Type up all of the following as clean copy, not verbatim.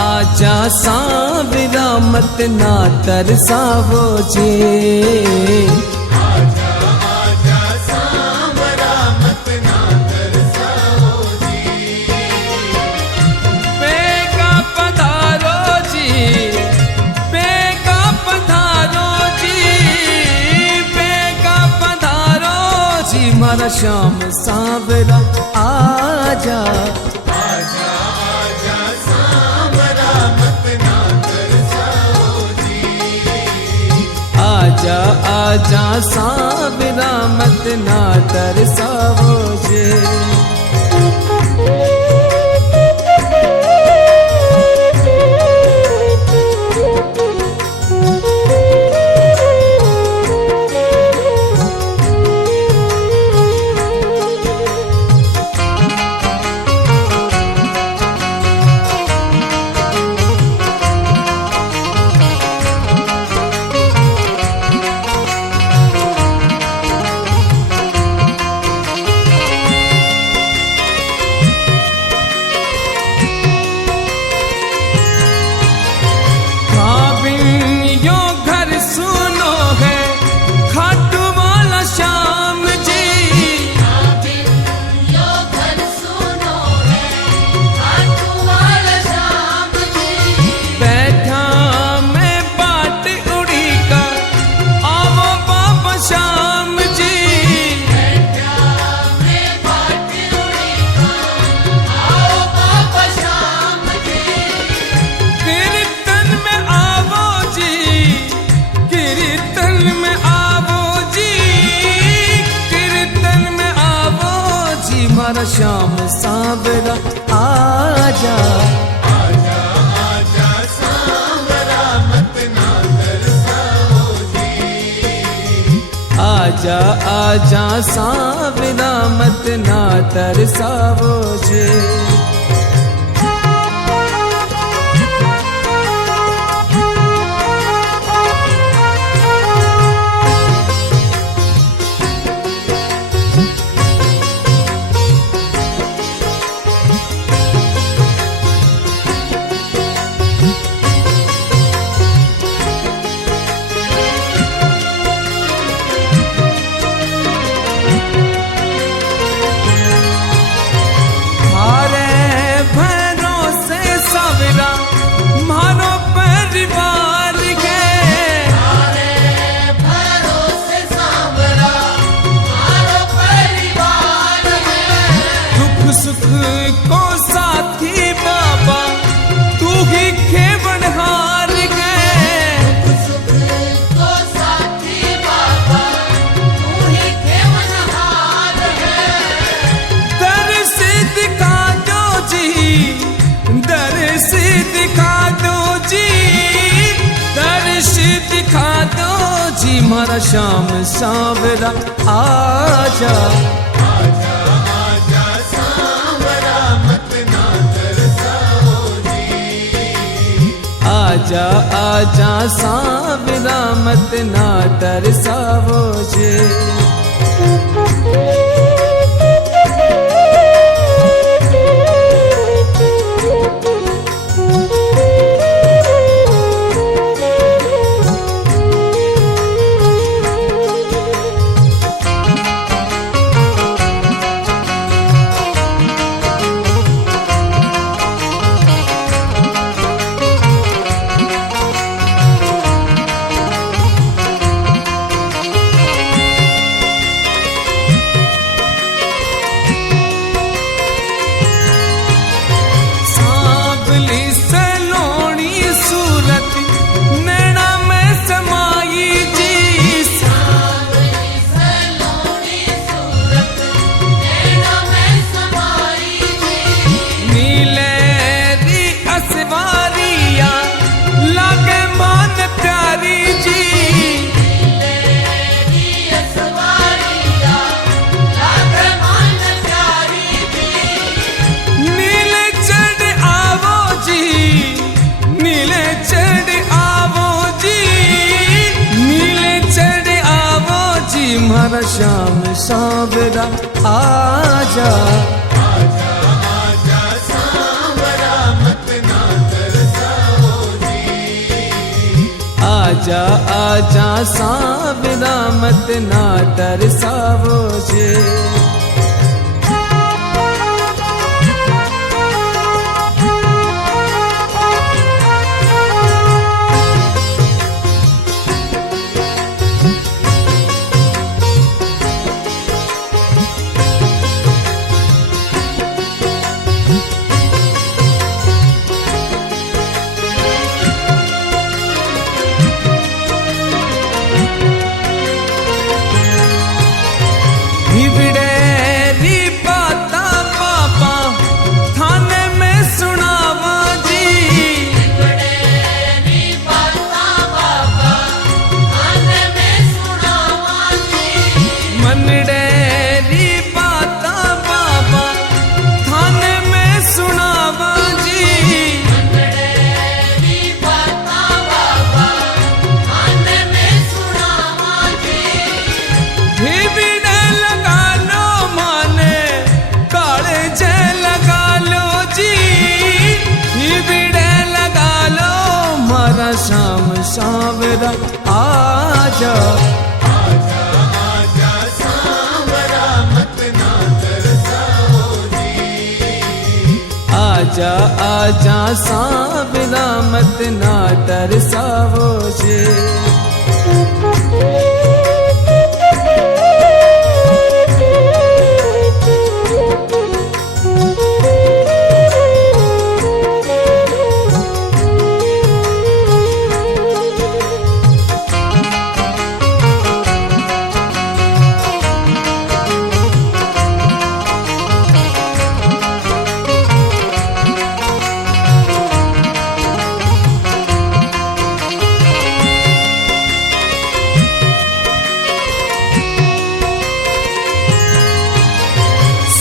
आजा सांवरा मत ना तरसावो जे। आजा आजा सांवरा मत ना तरसावो जी। बेगा पधारो जी, बेगा पधारो जी, बेगा पधारो जी, मारा श्याम सांवरा आजा। आजा आजा सांवरा मत ना तरसावो जी। आजा आजा सांवरा मत ना तरसावो जे। मारा श्याम सांवरा आजा। आजा आजा सांवरा मत ना तरसावो जी। आजा आजा सांवरा मत ना तरसावो जे। सुख को साथी बाबा तू ही खेवनहार है। सुख को साथी बाबा तू ही खेवनहार है। दर्श दिखा दो जी, दर्श दिखा दो जी, दर्श दिखा दो जी, मारा श्याम सांवरा आजा। आजा आजा सांवरा मत ना तरसावो जी। आजा आजा सांवरा मत ना तरसावो जे। मारा श्याम सांवरा आजा। आजा आजा सांवरा मत ना तरसावो आजा आजा सावरा मत ना तरसावो जे। श्याम सावरा आजा आजा आजा सांवरा मत ना तरसाओ जी। आजा आजा सावरा मत ना तरसावो जे।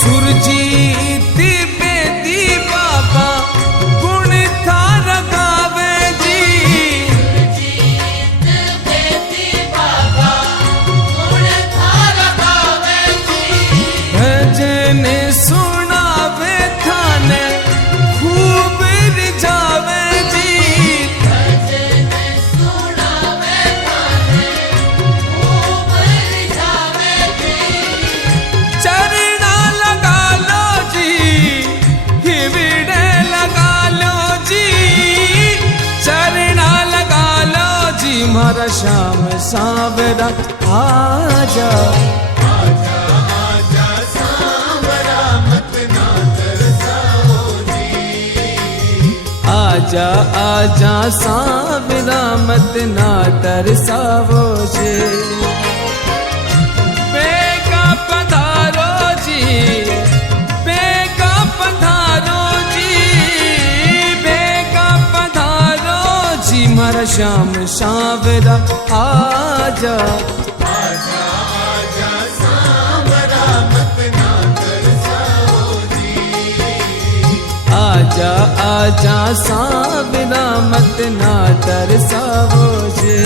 सुरजीत बेदी बाबा गुण थारा गावे जी। सुरजीत बेदी बाबा गुण थारा गावे जी। भजन सुनावे थाने खूब रिझावे जी। भजन सुनावे थाने खूब रिझावे जी। चरणा लगा लो जी, हिविड़े लगा लो जी। चरणा लगा लो जी मारा श्याम सावरा आजा आजा आजा सांवरा मत ना तरसाओ जी। आजा आजा सावरा मत ना तरसावो जे। बेगा पधारो जी, बेगा पधारो जी, बेगा पधारो जी मारा श्याम सावरा आजा आजा आजा सांवरा मत ना तरसाओ जी। आजा आजा सावरा मत ना तरसावो जे।